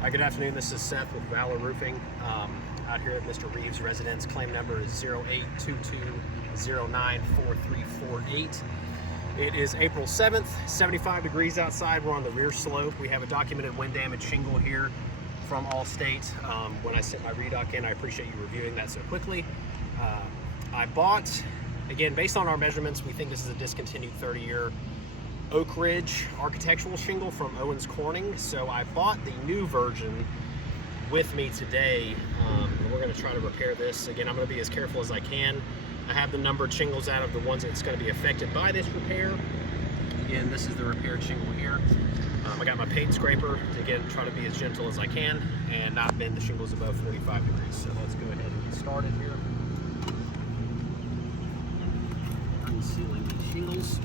Hi, good afternoon. This is Seth with Valor Roofing out here at Mr. Reeves' residence. Claim number is 0822094348. It is April 7th, 75 degrees outside. We're on the rear slope. We have a documented wind damage shingle here from Allstate. When I sent my redoc in, I appreciate you reviewing that so quickly. I bought, again, based on our measurements, we think this is a discontinued 30-year Oak Ridge architectural shingle from Owens Corning. So I bought the new version with me today, and we're going to try to repair this. Again, I'm going to be as careful as I can. I have the numbered shingles out of the ones that's going to be affected by this repair. Again, this is the repaired shingle here. I got my paint scraper to, again, try to be as gentle as I can and not bend the shingles above 45 degrees. So let's go ahead and get started here. Unsealing the shingles.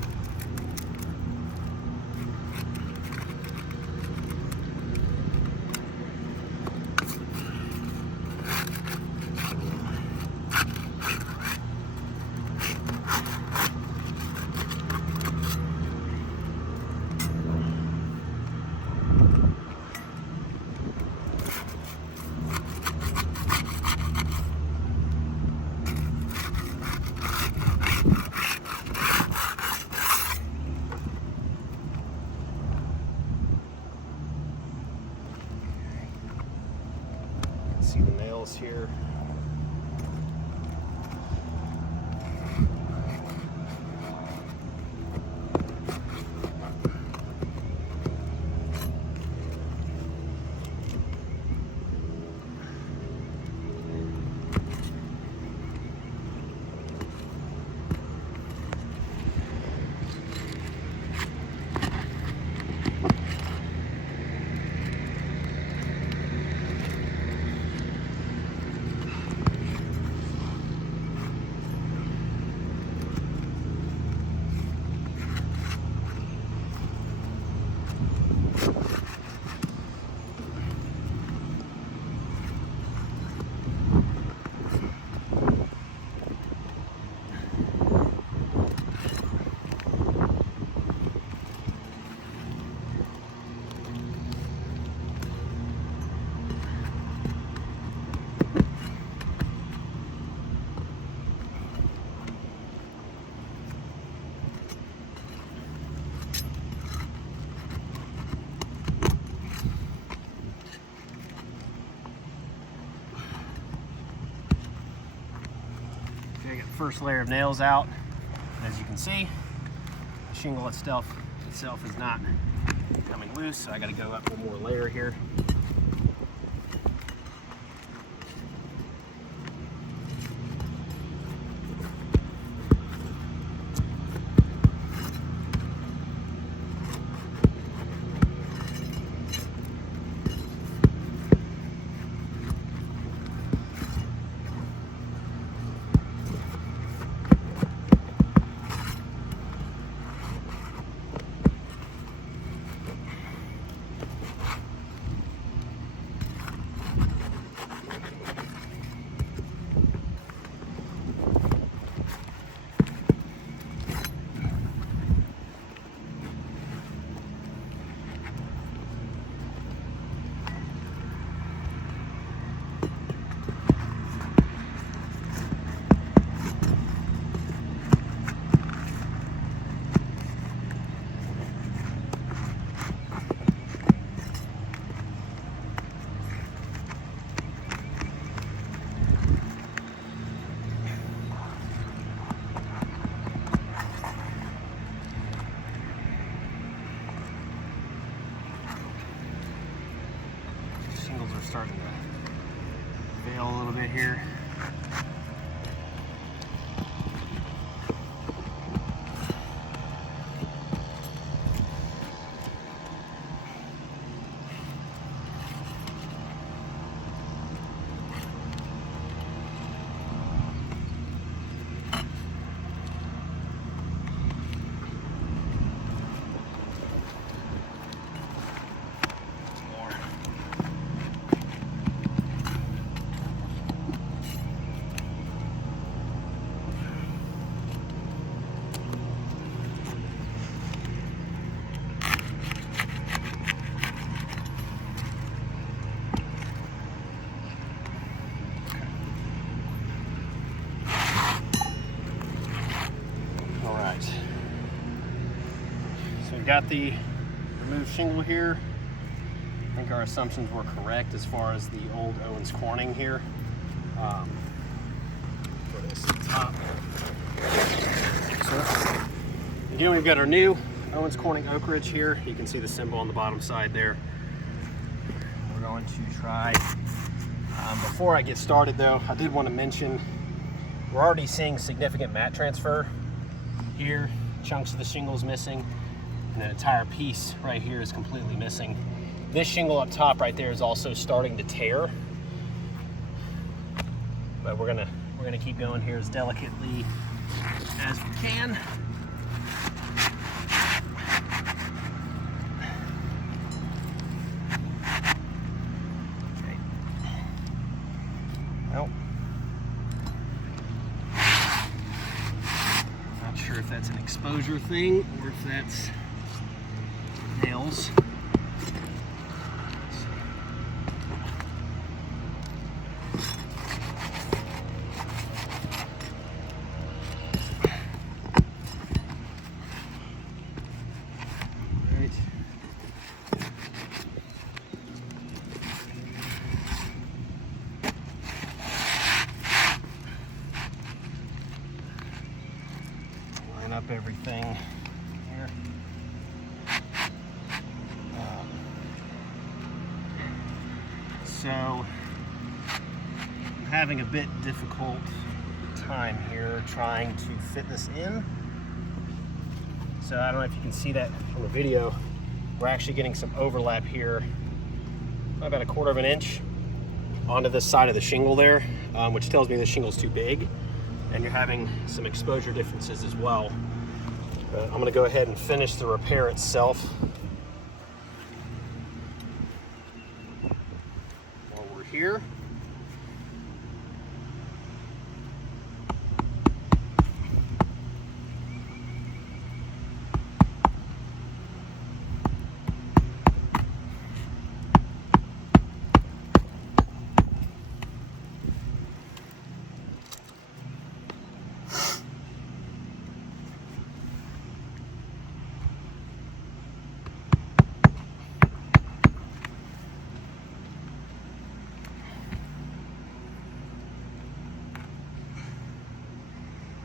See the nails here. I get the first layer of nails out. As you can see, the shingle itself is not coming loose, so I got to go up one more layer here. Shingles are starting to fail a little bit here. got the removed shingle here. I think our assumptions were correct as far as the old Owens Corning here. For this top. So, again, we've got our new Owens Corning Oak Ridge here. You can see the symbol on the bottom side there. We're going to try. Before I get started though, I did want to mention we're already seeing significant mat transfer here. Chunks of the shingle's missing, and an entire piece right here is completely missing. This shingle up top right there is also starting to tear, but we're gonna keep going here as delicately as we can. Okay. Well, not sure if that's an exposure thing or if that's nails. Line up everything here. So I'm having a bit difficult time here trying to fit this in. So I don't know if you can see that from the video. We're actually getting some overlap here, about a 1/4 of an inch onto this side of the shingle there, which tells me the shingle's too big, and you're having some exposure differences as well. I'm going to go ahead and finish the repair itself while we're here.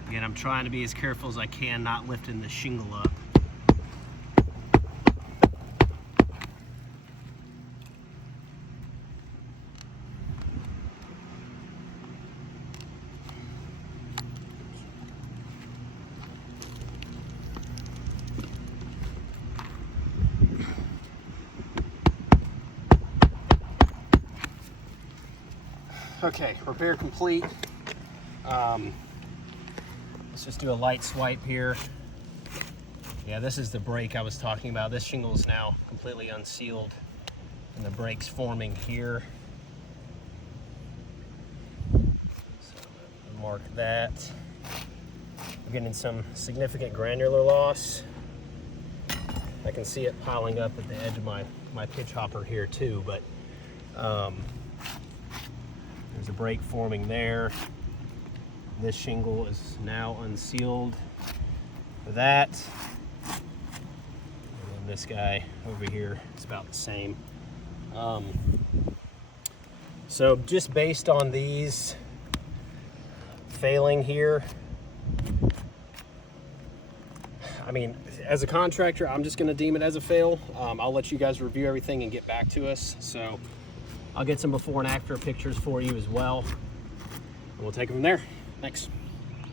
Again, I'm trying to be as careful as I can, not lifting the shingle up. Okay, repair complete. Let's just do a light swipe here. Yeah, this is the break I was talking about. This shingle is now completely unsealed and the break's forming here. So I'll mark that. We're getting some significant granular loss. I can see it piling up at the edge of my pitch hopper here too, but there's a break forming there. This shingle is now unsealed for that. And then this guy over here is about the same. So just based on these failing here, I mean, as a contractor, I'm just gonna deem it as a fail. I'll let you guys review everything and get back to us. So I'll get some before and after pictures for you as well. And we'll take it from there. Thanks.